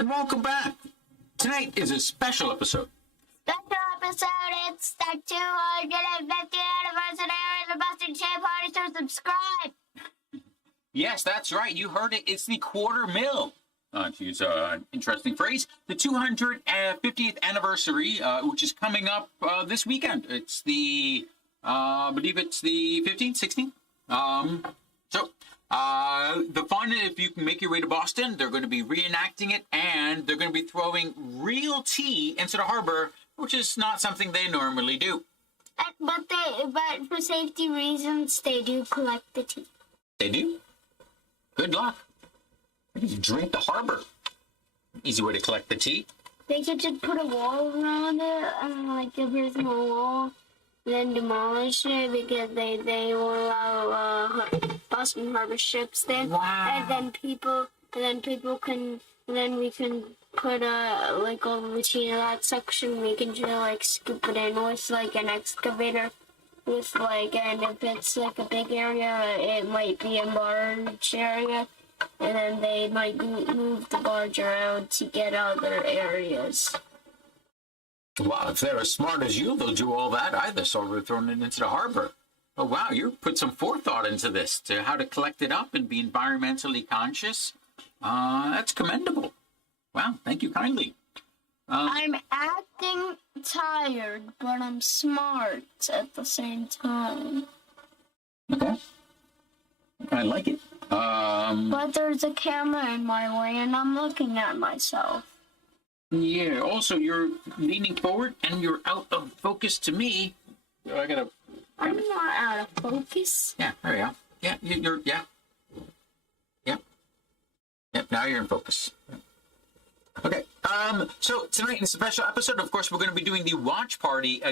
and welcome back. Tonight is a special episode. Special episode, it's the 250th anniversary of the Boston Tea Party, so subscribe! Yes, that's right. You heard it. It's the quarter mil. To use an interesting phrase, the 250th anniversary, which is coming up this weekend. It's the, I believe it's the 15th, 16th. The fun, if you can make your way to Boston, they're going to be reenacting it, and they're going to be throwing real tea into the harbor, which is not something they normally do. But for safety reasons, they do collect the tea. They do? Good luck. You drink the harbor. Easy way to collect the tea. They could just put a wall around it, like a personal wall, then demolish it because they won't allow Boston Harbor ships there. Wow. And then we can put like all the tea in that section. We can just scoop it in with like an excavator. And if it's like a big area, it might be a barge area. And then they might move the barge around to get other areas. Wow, if they're as smart as you, they'll do all that either, so we're throwing it into the harbor. Oh, wow, you put some forethought into this, to how to collect it up and be environmentally conscious. That's commendable. Wow, thank you kindly. I'm acting tired, but I'm smart at the same time. Okay. I like it. But there's a camera in my way, and I'm looking at myself. Yeah, also, you're leaning forward, and you're out of focus to me. I'm not out of focus. Yeah, there you go. Yeah, Yep, now you're in focus. Okay, so tonight in a special episode, of course, we're going to be doing the watch party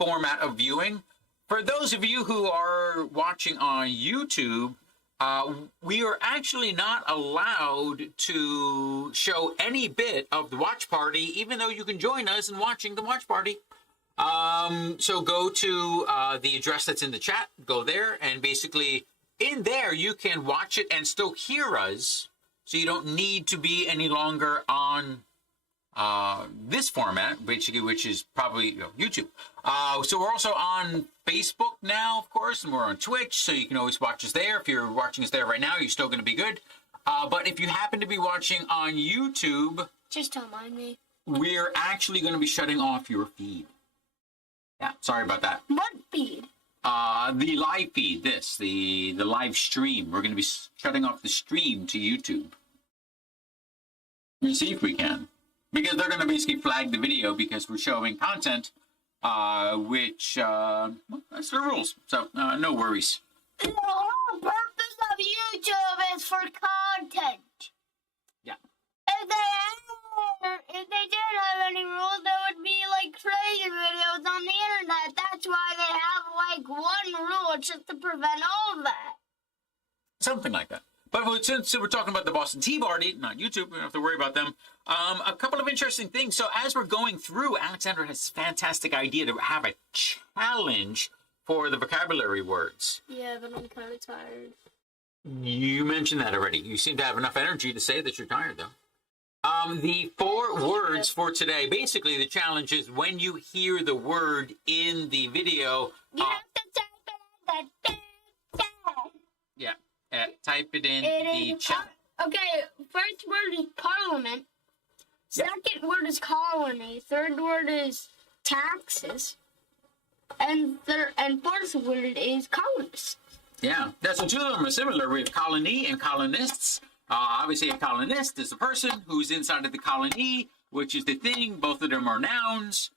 format of viewing. For those of you who are watching on YouTube, we are actually not allowed to show any bit of the watch party, even though you can join us in watching the watch party. So go to the address that's in the chat, go there, and basically in there you can watch it and still hear us, so you don't need to be any longer on this format, basically, which is probably YouTube. So we're also on Facebook now, of course, and we're on Twitch, so you can always watch us there. If you're watching us there right now, you're still going to be good. But if you happen to be watching on YouTube, Just don't mind me. we're actually going to be shutting off your feed. Yeah, sorry about that. What feed? The live feed, the live stream. We're going to be shutting off the stream to YouTube. We'll see if we can. Because they're going to basically flag the video because we're showing content, which, that's the rules. So, no worries. The whole purpose of YouTube is for content. Yeah. If they didn't have any rules, there would be crazy videos on the internet. That's why they have one rule just to prevent all that. Something like that. But since we're talking about the Boston Tea Party, not YouTube, we don't have to worry about them. A couple of interesting things. So as we're going through, Alexander has a fantastic idea to have a challenge for the vocabulary words. Yeah, but I'm kind of tired. You mentioned that already. You seem to have enough energy to say that you're tired, though. The 4 words for today, basically the challenge is when you hear the word in the video. You have to type it in Yeah, type it in the chat. Okay, first word is parliament. Second word is colony. Third word is taxes. And fourth word is colonists. Yeah, so 2 of them are similar with colony and colonists. Obviously, a colonist is the person who's inside of the colony, which is the thing. Both of them are nouns.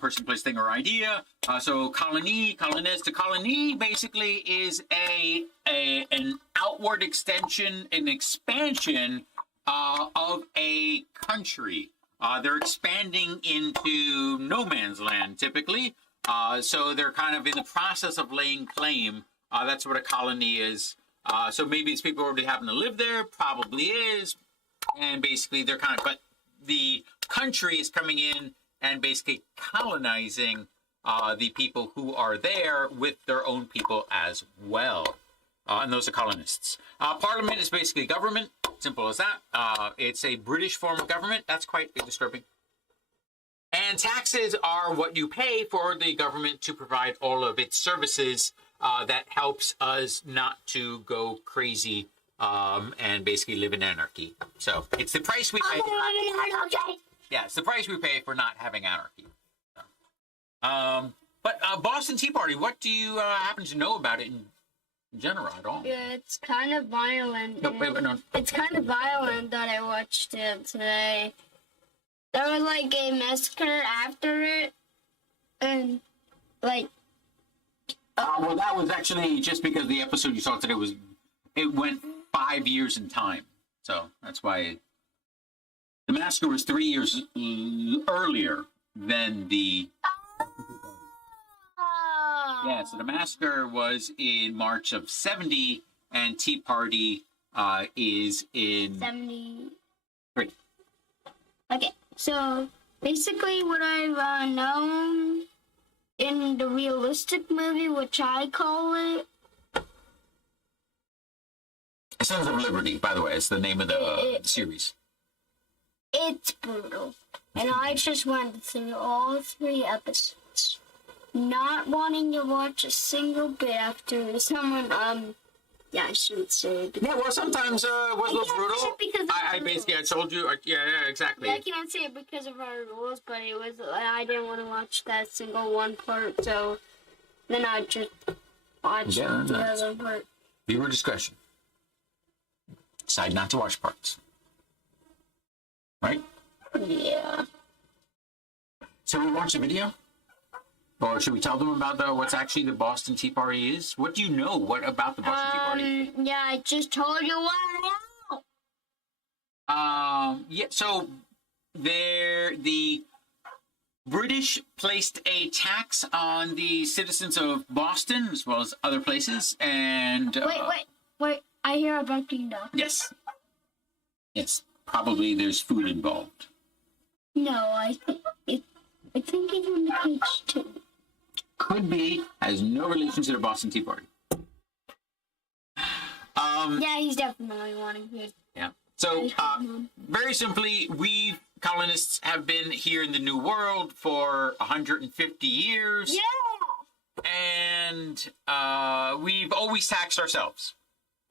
Person, place, thing, or idea. So colony, colonist. A colony basically is an outward extension, an expansion of a country. They're expanding into no man's land, typically. So they're kind of in the process of laying claim. That's what a colony is. So maybe it's people already happen to live there, probably is. And basically they're but the country is coming in and basically colonizing the people who are there with their own people as well. And those are colonists. Parliament is basically government. Simple as that. It's a British form of government. That's quite disturbing. And taxes are what you pay for the government to provide all of its services that helps us not to go crazy and basically live in anarchy. So it's the price we pay. Yeah, it's the price we pay for not having anarchy. So, but Boston Tea Party, what do you happen to know about it in general at all? Yeah, it's kind of violent. No, wait, no. It's kind of violent that I watched it today. There was like a massacre after it, and like. Well, that was actually just because the episode you saw today it went 5 years in time, so that's why the massacre was 3 years earlier than the. Yeah, so the massacre was in March of 70, and Tea Party is in 73. Okay, so basically what I've known in the realistic movie, which I call it. Sons of Liberty, by the way, is the name of the series. It's brutal. And I just went through all 3 episodes. Not wanting to watch a single bit after someone, yeah, I shouldn't say it. Yeah, well, sometimes it was a little brutal. I told you, yeah, exactly. Yeah, I can't say it because of our rules, but it was, I didn't want to watch that single one part, so then I just watched the other part. Viewer discretion. Decide not to watch parts. Right? Yeah. So we watch the video? Or should we tell them about what's actually the Boston Tea Party is? What do you know about the Boston Tea Party? Yeah, I just told you what I know. Yeah, so the British placed a tax on the citizens of Boston as well as other places, and Wait, I hear a barking dog. Yes. Probably there's food involved. No, I think it's on the page 2. Could be. Has no relation to the Boston Tea Party. Yeah, he's definitely wanting food. Yeah. So, very simply, we colonists have been here in the New World for 150 years. Yeah! And we've always taxed ourselves.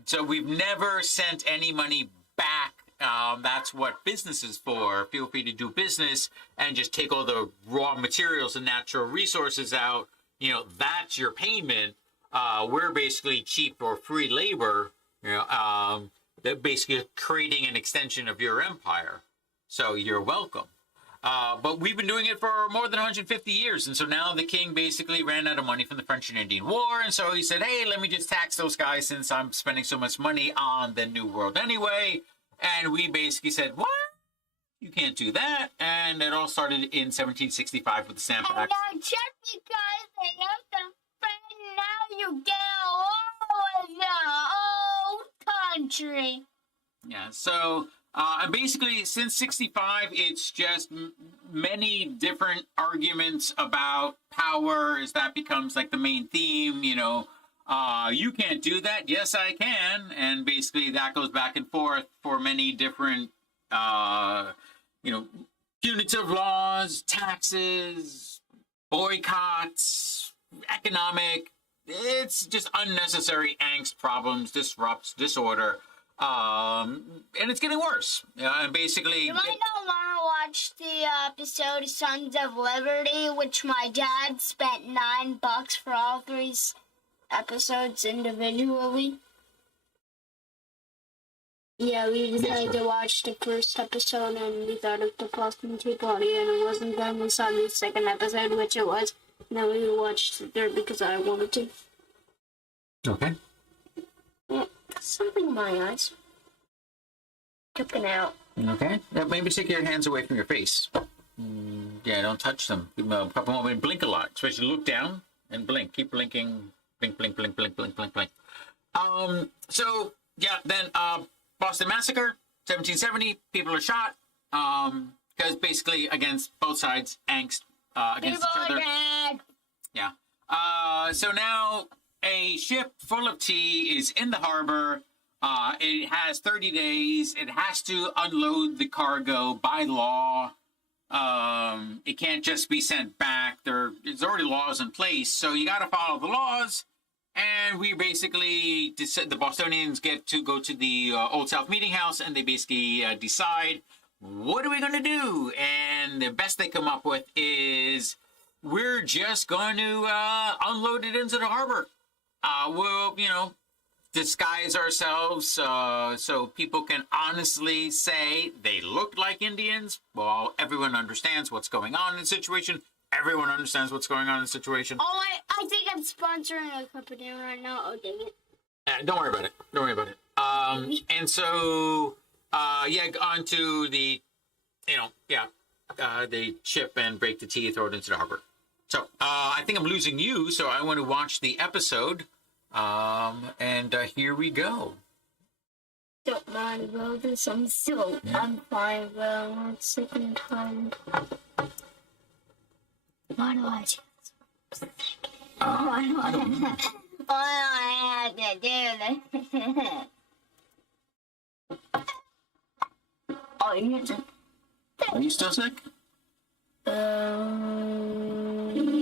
So we've never sent any money back. That's what business is for. Feel free to do business and just take all the raw materials and natural resources out. You know, that's your payment. We're basically cheap or free labor. You know, that basically creating an extension of your empire. So you're welcome. But we've been doing it for more than 150 years. And so now the king basically ran out of money from the French and Indian War. And so he said, hey, let me just tax those guys since I'm spending so much money on the New World anyway. And we basically said, what? You can't do that. And it all started in 1765 with the Stamp Act. And just because they have the friend, now you get all of the old country. Yeah, so and basically since 65, it's just many different arguments about power as that becomes like the main theme, you know. You can't do that. Yes, I can. And basically that goes back and forth for many different, you know, punitive laws, taxes, boycotts, economic. It's just unnecessary angst, problems, disrupts, disorder. And it's getting worse. And basically, you might not want to watch the episode Sons of Liberty, which my dad spent $9 for all 3 episodes individually. Yeah, we decided to watch the first episode and we thought of the Boston Tea Party, and it wasn't then we saw the second episode, which it was. And then we watched the third because I wanted to. Okay. Yeah, something in my eyes. Looking out. Okay. Yeah, maybe take your hands away from your face. Yeah, don't touch them. Give them a couple moments. Blink a lot. Especially look down and blink. Keep blinking. Blink, blink, blink, blink, blink, blink, blink. So, yeah, then Boston Massacre, 1770. People are shot. Because basically against both sides, angst against each other. Yeah. So now a ship full of tea is in the harbor. It has 30 days. It has to unload the cargo by law. It can't just be sent back. There's already laws in place, so you got to follow the laws. And we basically, the Bostonians get to go to the Old South Meeting House, and they basically decide, what are we going to do? And the best they come up with is, we're just going to unload it into the harbor. We'll, disguise ourselves so people can honestly say they look like Indians. Well, everyone understands what's going on in the situation. Everyone understands what's going on in the situation. Oh, I think I'm sponsoring a company right now. Oh, dang it. Don't worry about it. Don't worry about it. And so, on to the, the ship and break the tea, throw it into the harbor. So, I think I'm losing you, so I want to watch the episode. And here we go. Don't mind, bro. This I'm still. Yeah. I'm fine, bro. I'm sick and tired. Why do I do this? Why do I have to do this? Oh, you're sick? Are you still sick?